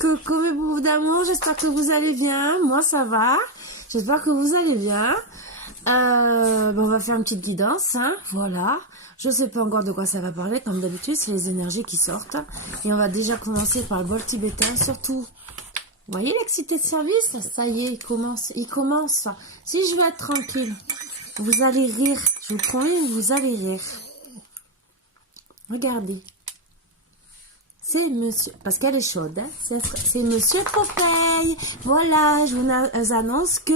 Coucou mes bouts d'amour, j'espère que vous allez bien. Moi ça va, j'espère que vous allez bien. On va faire une petite guidance, hein. Voilà. Je sais pas encore de quoi ça va parler, comme d'habitude, c'est les énergies qui sortent. Et on va déjà commencer par le bol tibétain, surtout. Vous voyez l'excité de service? Ça y est, il commence. Si je vais être tranquille, vous allez rire. Je vous promets, vous allez rire. Regardez. C'est monsieur, parce qu'elle est chaude, hein? C'est monsieur Popeye. Voilà, je vous annonce que,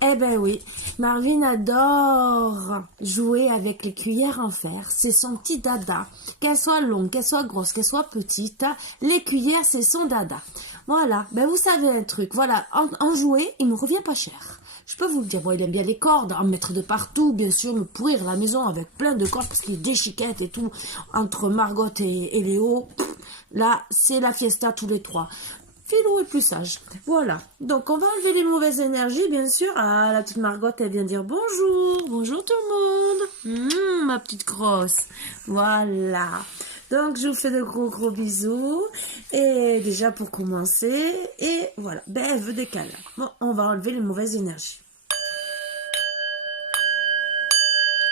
eh ben oui, Marvin adore jouer avec les cuillères en fer. C'est son petit dada. Qu'elle soit longue, qu'elle soit grosse, qu'elle soit petite, les cuillères, c'est son dada. Voilà, ben vous savez un truc, voilà, en jouer, il me revient pas cher. Je peux vous le dire, bon, il aime bien les cordes, en mettre de partout, bien sûr, me pourrir la maison avec plein de cordes, parce qu'il déchiquette et tout, entre Margot et Léo. Là, c'est la fiesta tous les trois. Philou est plus sage. Voilà. Donc, on va enlever les mauvaises énergies, bien sûr. Ah, la petite Margot, elle vient dire bonjour. Bonjour tout le monde. Ma petite grosse. Voilà. Donc, je vous fais de gros bisous. Et déjà, pour commencer. Et voilà. Ben, elle veut des câlins. Bon, on va enlever les mauvaises énergies.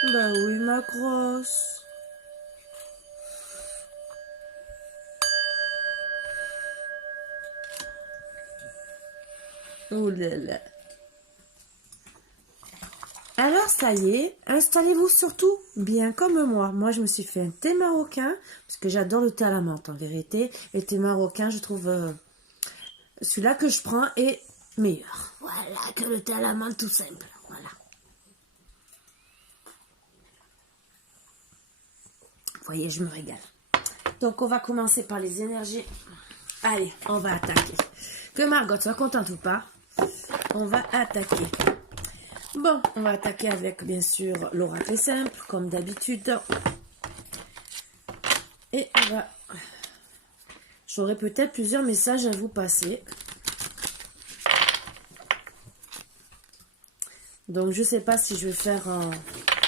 Ben oui, ma grosse. Oh là là. Alors ça y est, installez-vous surtout bien comme moi. Moi je me suis fait un thé marocain, parce que j'adore le thé à la menthe en vérité. Et le thé marocain, je trouve celui-là que je prends est meilleur. Voilà, que le thé à la menthe tout simple. Voilà. Vous voyez, je me régale. Donc on va commencer par les énergies. Allez, on va attaquer. Que Margot soit contente ou pas. On va attaquer. Bon, on va attaquer avec, bien sûr, l'oracle simple, comme d'habitude. Et on va... J'aurai peut-être plusieurs messages à vous passer. Donc, je ne sais pas si je vais faire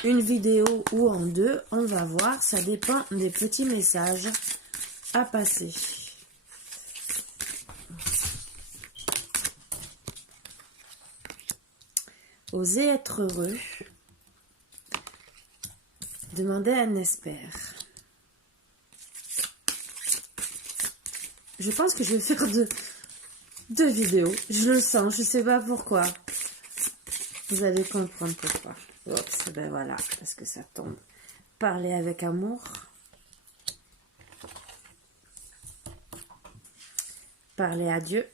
une vidéo ou en deux. On va voir. Ça dépend des petits messages à passer. Osez être heureux. Demandez à un expert. Je pense que je vais faire deux vidéos. Je le sens, je ne sais pas pourquoi. Vous allez comprendre pourquoi. Oups, ben voilà, parce que ça tombe. Parler avec amour. Parler à Dieu.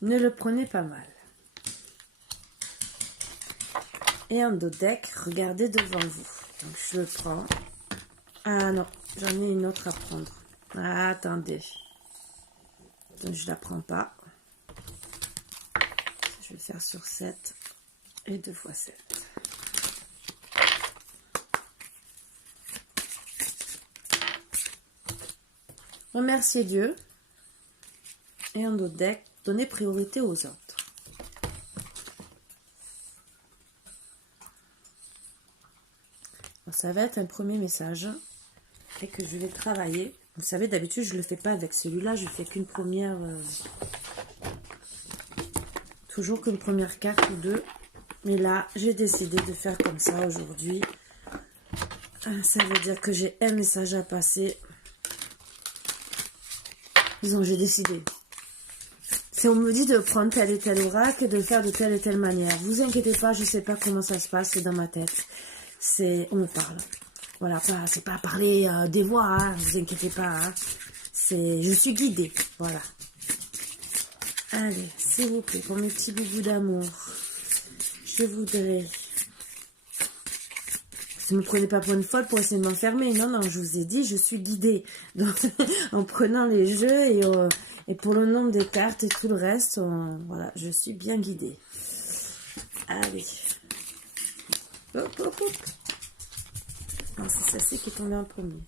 Ne le prenez pas mal. Et en dos deck, regardez devant vous. Donc je le prends. Ah non, j'en ai une autre à prendre. Ah, attendez. Donc je la prends pas. Je vais faire sur 7 et 2 fois 7. Remerciez Dieu. Et en dos deck, donner priorité aux autres. Alors, ça va être un premier message et que je vais travailler. Vous savez, d'habitude, je ne le fais pas avec celui-là. Je fais qu'une première... toujours qu'une première carte ou deux. Mais là, j'ai décidé de faire comme ça aujourd'hui. Ça veut dire que j'ai un message à passer. Disons, j'ai décidé. Si on me dit de prendre tel et tel oracle et de le faire de telle et telle manière, vous inquiétez pas, je sais pas comment ça se passe, c'est dans ma tête. On me parle. Voilà, c'est pas parler des voix, hein, vous inquiétez pas. Hein. Je suis guidée, voilà. Allez, s'il vous plaît, pour mes petits boubous d'amour, je voudrais... Ne me prenez pas pour une folle pour essayer de m'enfermer. Non, non, je vous ai dit, je suis guidée. Donc, en prenant les jeux et pour le nombre des cartes et tout le reste, voilà, je suis bien guidée. Allez. Hop, hop, hop. Non, c'est celle-ci qui est tombée en premier.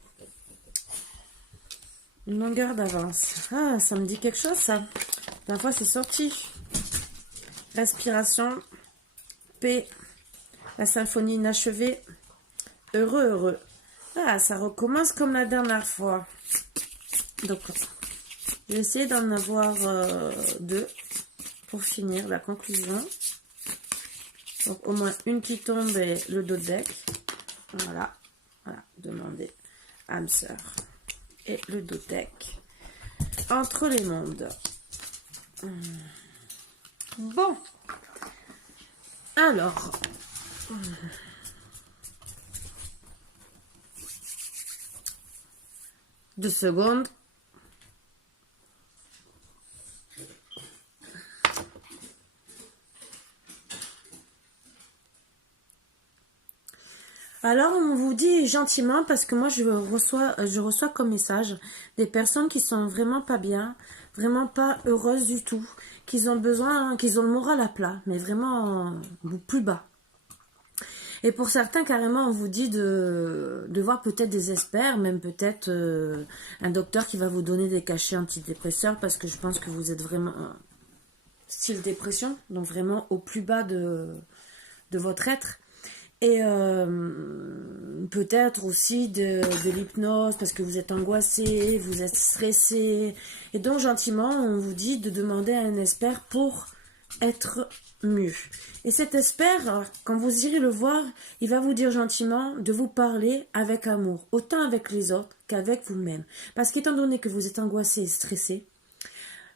Une longueur d'avance. Ah, ça me dit quelque chose, ça. La fois, c'est sorti. Respiration. Paix. La symphonie inachevée. Heureux, heureux. Ah, ça recommence comme la dernière fois. Donc, j'ai essayé d'en avoir 2 pour finir la conclusion. Donc, au moins une qui tombe et le dos de deck. Voilà. Voilà. Demandez âme sœur. Et le dos de deck. Entre les mondes. Bon. Alors. 2 secondes. Alors, on vous dit gentiment, parce que moi, je reçois comme message des personnes qui sont vraiment pas bien, vraiment pas heureuses du tout, qui ont besoin, qui ont le moral à plat, mais vraiment plus bas. Et pour certains, carrément, on vous dit de voir peut-être des experts, même peut-être un docteur qui va vous donner des cachets antidépresseurs, parce que je pense que vous êtes vraiment style dépression, donc vraiment au plus bas de votre être. Et peut-être aussi de l'hypnose parce que vous êtes angoissé, vous êtes stressé. Et donc gentiment, on vous dit de demander à un expert pour être mieux. Et cet expert, quand vous irez le voir, il va vous dire gentiment de vous parler avec amour, autant avec les autres qu'avec vous-même. Parce qu'étant donné que vous êtes angoissé et stressé,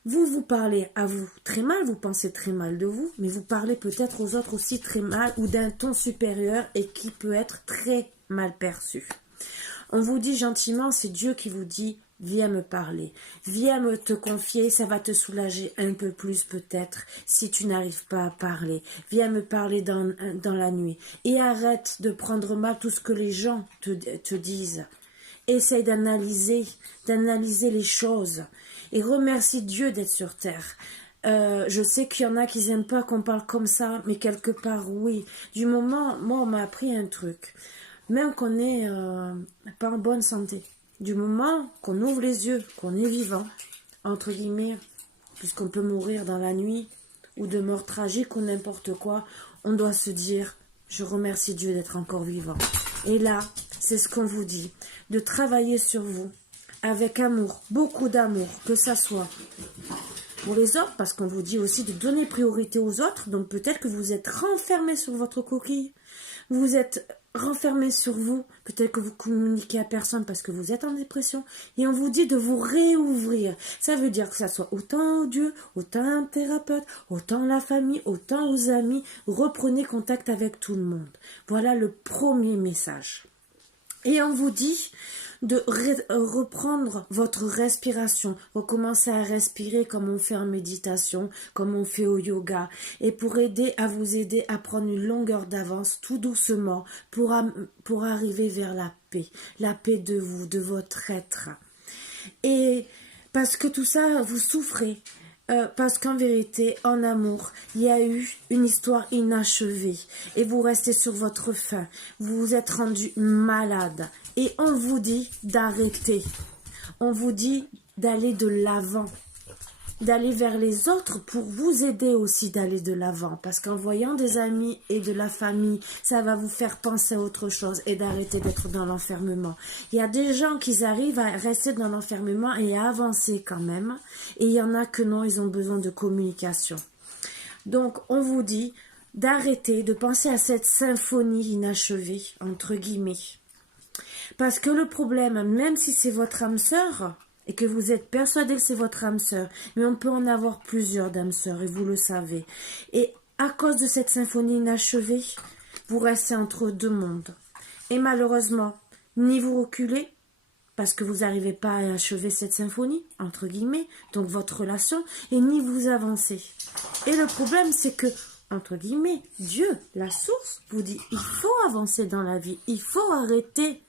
vous parlez à vous très mal, vous pensez très mal de vous, mais vous parlez peut-être aux autres aussi très mal ou d'un ton supérieur et qui peut être très mal perçu. On vous dit gentiment, c'est Dieu qui vous dit, viens me parler, viens me te confier, ça va te soulager un peu plus peut-être si tu n'arrives pas à parler. Viens me parler dans la nuit et arrête de prendre mal tout ce que les gens te disent. Essaye d'analyser les choses et remercie Dieu d'être sur terre. Je sais qu'il y en a qui n'aiment pas qu'on parle comme ça, mais quelque part, oui. Du moment, moi, on m'a appris un truc. Même qu'on n'est pas en bonne santé, du moment qu'on ouvre les yeux, qu'on est vivant, entre guillemets, puisqu'on peut mourir dans la nuit, ou de mort tragique, ou n'importe quoi, on doit se dire, je remercie Dieu d'être encore vivant. Et là, c'est ce qu'on vous dit, de travailler sur vous, avec amour, beaucoup d'amour, que ça soit pour les autres, parce qu'on vous dit aussi de donner priorité aux autres, donc peut-être que vous êtes renfermé sur votre coquille, vous êtes renfermé sur vous, peut-être que vous communiquez à personne parce que vous êtes en dépression, et on vous dit de vous réouvrir. Ça veut dire que ça soit autant Dieu, autant un thérapeute, autant la famille, autant aux amis, reprenez contact avec tout le monde. Voilà le premier message. Et on vous dit de reprendre votre respiration, recommencer à respirer comme on fait en méditation, comme on fait au yoga, et pour vous aider à prendre une longueur d'avance tout doucement pour arriver vers la paix de vous, de votre être. Et parce que tout ça, vous souffrez. Parce qu'en vérité, en amour, il y a eu une histoire inachevée et vous restez sur votre faim. Vous vous êtes rendu malade et on vous dit d'arrêter. On vous dit d'aller de l'avant, d'aller vers les autres pour vous aider aussi d'aller de l'avant. Parce qu'en voyant des amis et de la famille, ça va vous faire penser à autre chose et d'arrêter d'être dans l'enfermement. Il y a des gens qui arrivent à rester dans l'enfermement et à avancer quand même. Et il y en a que non, ils ont besoin de communication. Donc, on vous dit d'arrêter de penser à cette symphonie inachevée, entre guillemets. Parce que le problème, même si c'est votre âme sœur, et que vous êtes persuadé que c'est votre âme sœur, mais on peut en avoir plusieurs d'âmes sœurs, et vous le savez. Et à cause de cette symphonie inachevée, vous restez entre deux mondes. Et malheureusement, ni vous reculez, parce que vous n'arrivez pas à achever cette symphonie, entre guillemets, donc votre relation, et ni vous avancez. Et le problème, c'est que, entre guillemets, Dieu, la source, vous dit, il faut avancer dans la vie, il faut arrêter.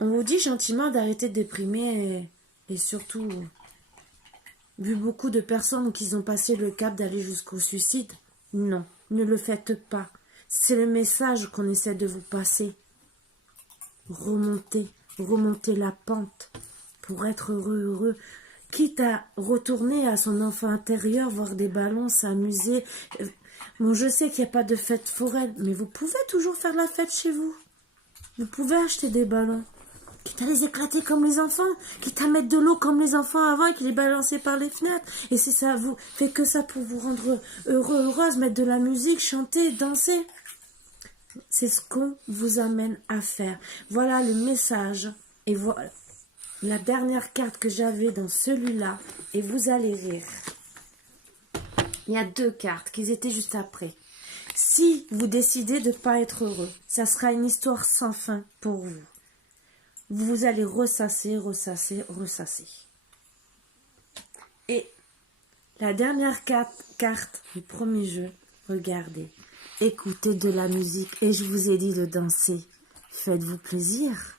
On vous dit gentiment d'arrêter de déprimer et surtout, vu beaucoup de personnes qui ont passé le cap d'aller jusqu'au suicide, non, ne le faites pas. C'est le message qu'on essaie de vous passer. Remontez la pente pour être heureux, quitte à retourner à son enfant intérieur, voir des ballons, s'amuser. Bon, je sais qu'il n'y a pas de fête foraine, mais vous pouvez toujours faire la fête chez vous. Vous pouvez acheter des ballons. Quitte à les éclater comme les enfants, quitte à mettre de l'eau comme les enfants avant et les balancer par les fenêtres. Et si ça vous fait que ça pour vous rendre heureux, heureuse, mettre de la musique, chanter, danser. C'est ce qu'on vous amène à faire. Voilà le message. Et voilà la dernière carte que j'avais dans celui-là. Et vous allez rire. Il y a 2 cartes qui étaient juste après. Si vous décidez de ne pas être heureux, ça sera une histoire sans fin pour vous. Vous allez ressasser, ressasser, ressasser. Et la dernière carte du premier jeu, regardez. Écoutez de la musique et je vous ai dit de danser. Faites-vous plaisir.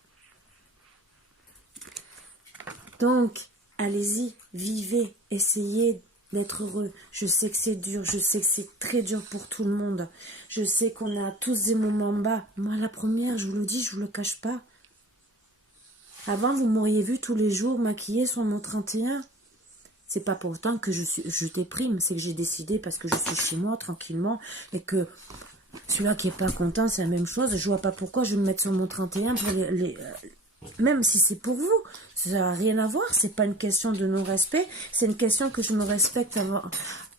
Donc, allez-y, vivez, essayez d'être heureux. Je sais que c'est dur, je sais que c'est très dur pour tout le monde. Je sais qu'on a tous des moments bas. Moi, la première, je vous le dis, je vous le cache pas. Avant, vous m'auriez vu tous les jours maquillée sur mon 31. C'est pas pour autant que je déprime, c'est que j'ai décidé parce que je suis chez moi tranquillement et que celui-là qui est pas content, c'est la même chose. Je vois pas pourquoi je vais me mettre sur mon 31 pour même si c'est pour vous, ça n'a rien à voir. C'est pas une question de non-respect, c'est une question que je me respecte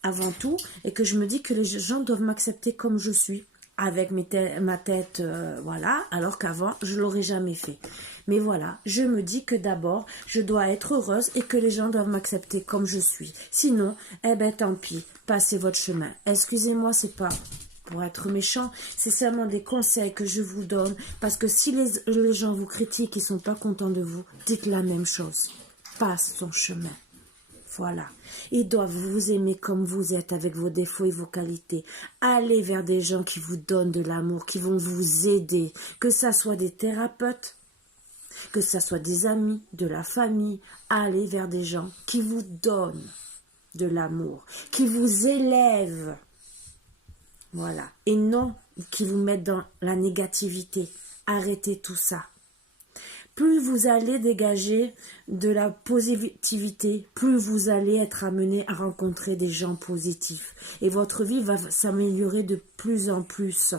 avant tout et que je me dis que les gens doivent m'accepter comme je suis. Avec ma tête, voilà, alors qu'avant, je l'aurais jamais fait. Mais voilà, je me dis que d'abord, je dois être heureuse et que les gens doivent m'accepter comme je suis. Sinon, eh ben tant pis, passez votre chemin. Excusez-moi, c'est pas pour être méchant, c'est seulement des conseils que je vous donne, parce que si les gens vous critiquent et sont pas contents de vous, dites la même chose. Passe ton chemin. Voilà. Ils doivent vous aimer comme vous êtes, avec vos défauts et vos qualités. Allez vers des gens qui vous donnent de l'amour, qui vont vous aider. Que ça soit des thérapeutes, que ça soit des amis, de la famille. Allez vers des gens qui vous donnent de l'amour, qui vous élèvent. Voilà. Et non qui vous mettent dans la négativité. Arrêtez tout ça. Plus vous allez dégager de la positivité, plus vous allez être amené à rencontrer des gens positifs. Et votre vie va s'améliorer de plus en plus.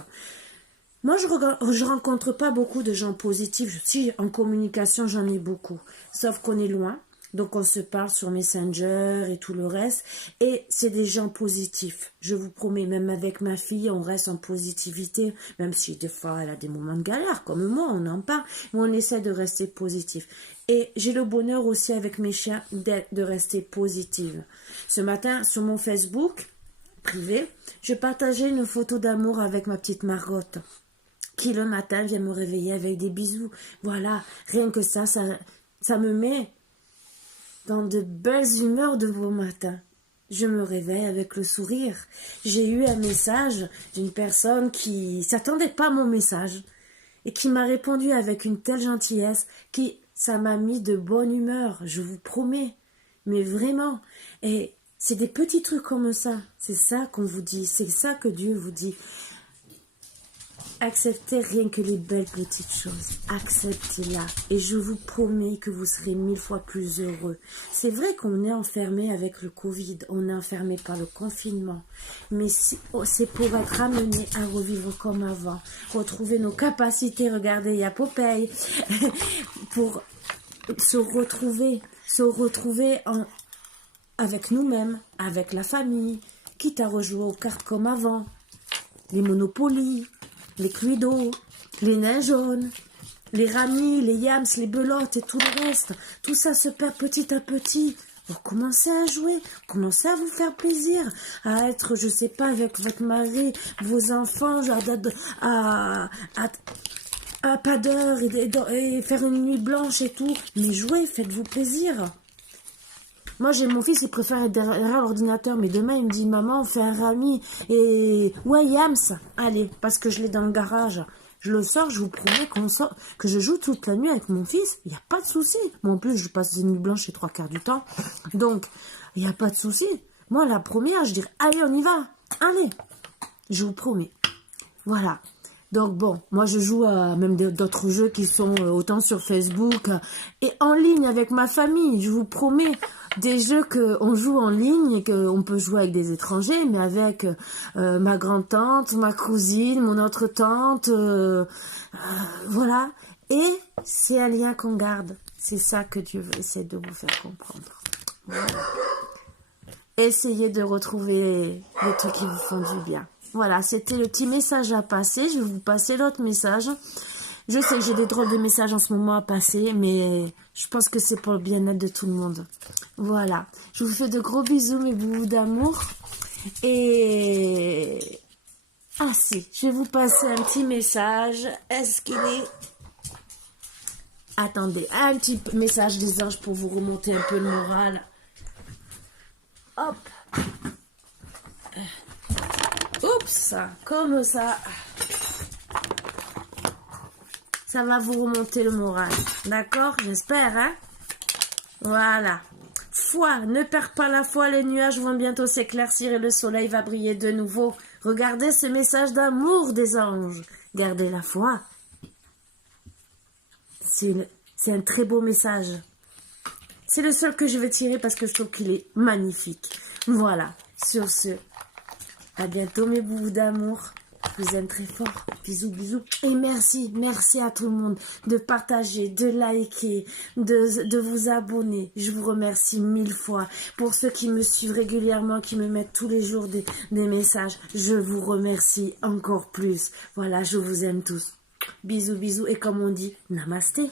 Moi, je rencontre pas beaucoup de gens positifs. Si, en communication, j'en ai beaucoup. Sauf qu'on est loin. Donc, on se parle sur Messenger et tout le reste. Et c'est des gens positifs. Je vous promets, même avec ma fille, on reste en positivité. Même si des fois, elle a des moments de galère, comme moi, on en parle. Mais on essaie de rester positif. Et j'ai le bonheur aussi avec mes chiens de rester positive. Ce matin, sur mon Facebook privé, je partageais une photo d'amour avec ma petite Margotte, qui le matin vient me réveiller avec des bisous. Voilà, rien que ça me met dans de belles humeurs de beau matin. Je me réveille avec le sourire. J'ai eu un message d'une personne qui s'attendait pas à mon message et qui m'a répondu avec une telle gentillesse ça m'a mis de bonne humeur, je vous promets. Mais vraiment. Et c'est des petits trucs comme ça. C'est ça qu'on vous dit. C'est ça que Dieu vous dit. Acceptez rien que les belles petites choses. Acceptez-la. Et je vous promets que vous serez 1000 fois plus heureux. C'est vrai qu'on est enfermé avec le Covid. On est enfermé par le confinement. Mais c'est pour être amené à revivre comme avant. Retrouver nos capacités. Regardez, il y a Popeye. Pour se retrouver avec nous-mêmes, avec la famille. Quitte à rejouer aux cartes comme avant. Les Monopoly. Les Cluedo, les nains jaunes, les ramis, les yams, les belotes et tout le reste. Tout ça se perd petit à petit. Vous commencez à jouer, commencez à vous faire plaisir, à être, je sais pas, avec votre mari, vos enfants, genre à pas d'heure et faire une nuit blanche et tout. Mais jouez, faites-vous plaisir. Moi, j'ai mon fils, il préfère être derrière l'ordinateur. Mais demain, il me dit, maman, on fait un rami. Et ouais, Yams, allez, parce que je l'ai dans le garage. Je le sors, je vous promets que je joue toute la nuit avec mon fils. Il n'y a pas de souci. Moi, en plus, je passe des nuits blanches les 3/4 du temps. Donc, il n'y a pas de souci. Moi, la première, je dirais, allez, on y va. Allez. Je vous promets. Voilà. Donc bon, moi je joue à même d'autres jeux qui sont autant sur Facebook et en ligne avec ma famille, je vous promets. Des jeux qu'on joue en ligne et qu'on peut jouer avec des étrangers, mais avec ma grand-tante, ma cousine, mon autre tante, voilà. Et c'est un lien qu'on garde. C'est ça que Dieu essaie de vous faire comprendre. Voilà. Essayez de retrouver les trucs qui vous font du bien. Voilà, c'était le petit message à passer. Je vais vous passer l'autre message. Je sais que j'ai des drôles de messages en ce moment à passer, mais je pense que c'est pour le bien-être de tout le monde. Voilà, je vous fais de gros bisous, mes boubous d'amour. Et... ah si, je vais vous passer un petit message. Est-ce qu'il est... attendez, un petit message des anges pour vous remonter un peu le moral. Hop. Oups, comme ça. Ça va vous remonter le moral. D'accord? J'espère, hein? Voilà. Foi, ne perds pas la foi, les nuages vont bientôt s'éclaircir et le soleil va briller de nouveau. Regardez ce message d'amour des anges. Gardez la foi. C'est un très beau message. C'est le seul que je vais tirer parce que je trouve qu'il est magnifique. Voilà. Sur ce, à bientôt mes boubous d'amour. Je vous aime très fort. Bisous, bisous. Et merci à tout le monde de partager, de liker, de vous abonner. Je vous remercie 1000 fois. Pour ceux qui me suivent régulièrement, qui me mettent tous les jours des messages, je vous remercie encore plus. Voilà, je vous aime tous. Bisous, bisous. Et comme on dit, namasté.